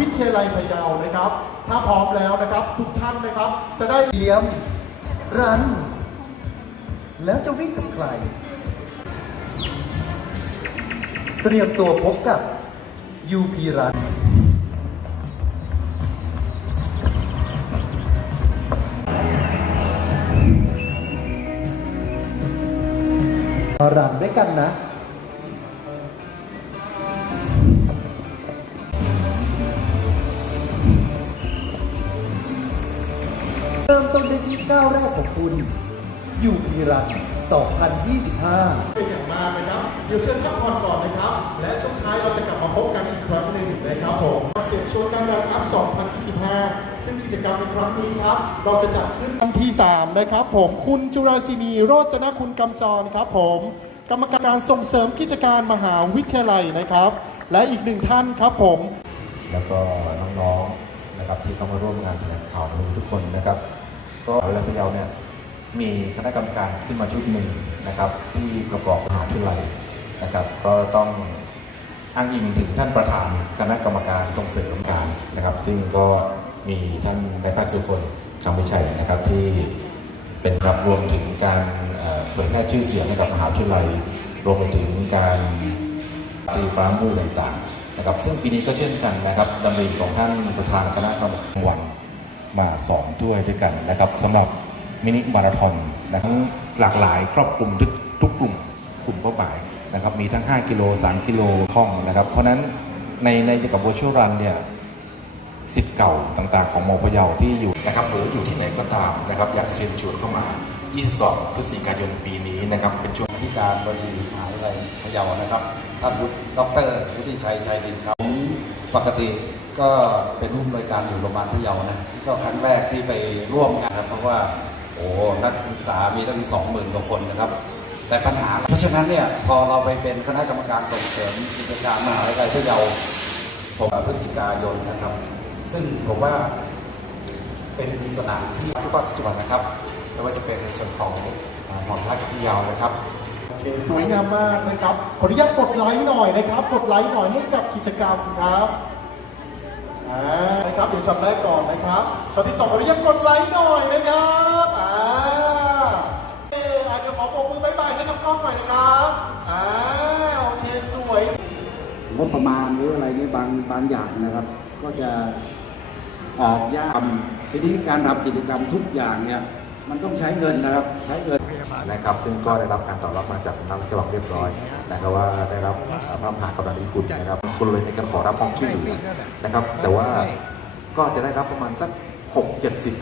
วิเชเลียพยาวนะครับ ถ้าพร้อมแล้วนะครับ ทุกท่านนะครับ จะได้เตรียมรัน แล้วจะวิ่งกับใคร เตรียมตัวพบกับ UP รันมารันด้วยกันนะ เริ่มต้นได้ที่ก้าวแรกของคุณ อยู่พีรัน2025 เป็นอย่างมากนะครับ เดี๋ยวเชิญพักผ่อนก่อนนะครับ และช่วงท้ายเราจะกลับมาพบกันอีกครั้งหนึ่งนะครับผมเสียงชวนการรันอัพ 2025 ซึ่งกิจกรรมในครั้งนี้ครับ เราจะจัดขึ้นวันที่ 3 นะครับผม คุณจุราศินีโรจนคุณกำจรครับผม กรรมการส่งเสริมกิจการมหาวิทยาลัยนะครับ และอีกหนึ่งท่านครับผม แล้วก็น้องๆ นะครับที่เข้ามาร่วมงานแถลงข่าวในวันนี้ทุกคนนะครับ ก็แล้วพะเยาเนี่ยมีคณะกรรมการขึ้นมาชุดหนึ่งนะครับ ที่ประกอบมหาวิทยาลัยนะครับ ก็ต้องอ้างอิงถึงท่านประธานคณะกรรมการส่งเสริมการนะครับ ซึ่งก็มีท่านนายแพทย์สุคนคำวิชัยนะครับ ที่เป็นครับรวมถึงการเอ่อเผยแพร่ชื่อเสียงให้กับมหาวิทยาลัยรวมไปถึงการตีฟ้ามือต่างๆ นะครับซึ่งปีนี้ก็เช่นกันนะครับดำริของท่านประธานคณะกรรมการวันมาสองถ้วยด้วยกันนะครับสำหรับมินิมาราธอนนะครับหลากหลายครอบคลุมทุกทุกกลุ่มกลุ่มเป้าหมายนะครับมีทั้ง 5 กิโล 3 กิโลข้องนะครับ เพราะฉะนั้นในในกับ virtual run เนี่ยสิทธิ์เก่าต่างๆ ของมอพะเยาที่อยู่นะครับหรืออยู่ที่ไหนก็ตามนะครับ อยากจะเชิญชวนเข้ามา 22 พฤศจิกายนปีนี้นะครับ เป็นช่วงที่การบดี มหาวิทยาลัยพะเยานะครับท่านดรวุฒิชัยชัยดินครับปกติก็เป็นผู้อำนวยการอยู่โรงพยาบาลพะเยานะก็ครั้งแรกที่ไปร่วมงานครับเพราะว่าโอ้นักศึกษามีตั้งสองหมื่นกว่าคนนะครับแต่ปัญหาเพราะฉะนั้นเนี่ยพอเราไปเป็นคณะกรรมการส่งเสริมกิจการมหาวิทยาลัยพะเยาผมพฤศจิกายนนะครับ ซึ่งผมว่าเป็นสถานที่ทุกภาคส่วนนะครับไม่ว่าจะเป็นในส่วนของหมอท่าจักรยาวนะครับ เคสวยงามมากนะครับ ขออนุญาตกดไลค์หน่อยนะครับ กดไลค์หน่อยให้กับกิจกรรมครับอ่านะครับเดี๋ยวช็อตแรกก่อนนะครับช็อตที่สองขออนุญาตกดไลค์หน่อยนะครับอ่าเอ่ออะเดี๋ยวขอโบกมือบายบายให้กับกล้องหน่อยนะครับอ่าโอเคสวยงบประมาณหรืออะไรนี่บางบางอย่างนะครับ ก็จะออกยากทีนี้การทำกิจกรรมทุกอย่างเนี่ย มันต้องใช้เงินนะครับ ใช้เงินนะครับ ซึ่งก็ได้รับการตอบรับมาจากสำนักพระราชวังเรียบร้อยนะครับว่าได้รับพระมหากรุณาธิคุณนะครับคุณเลยในการขอรับความช่วยเหลือนะครับ แต่ว่าก็จะได้รับประมาณสัก 6 7 0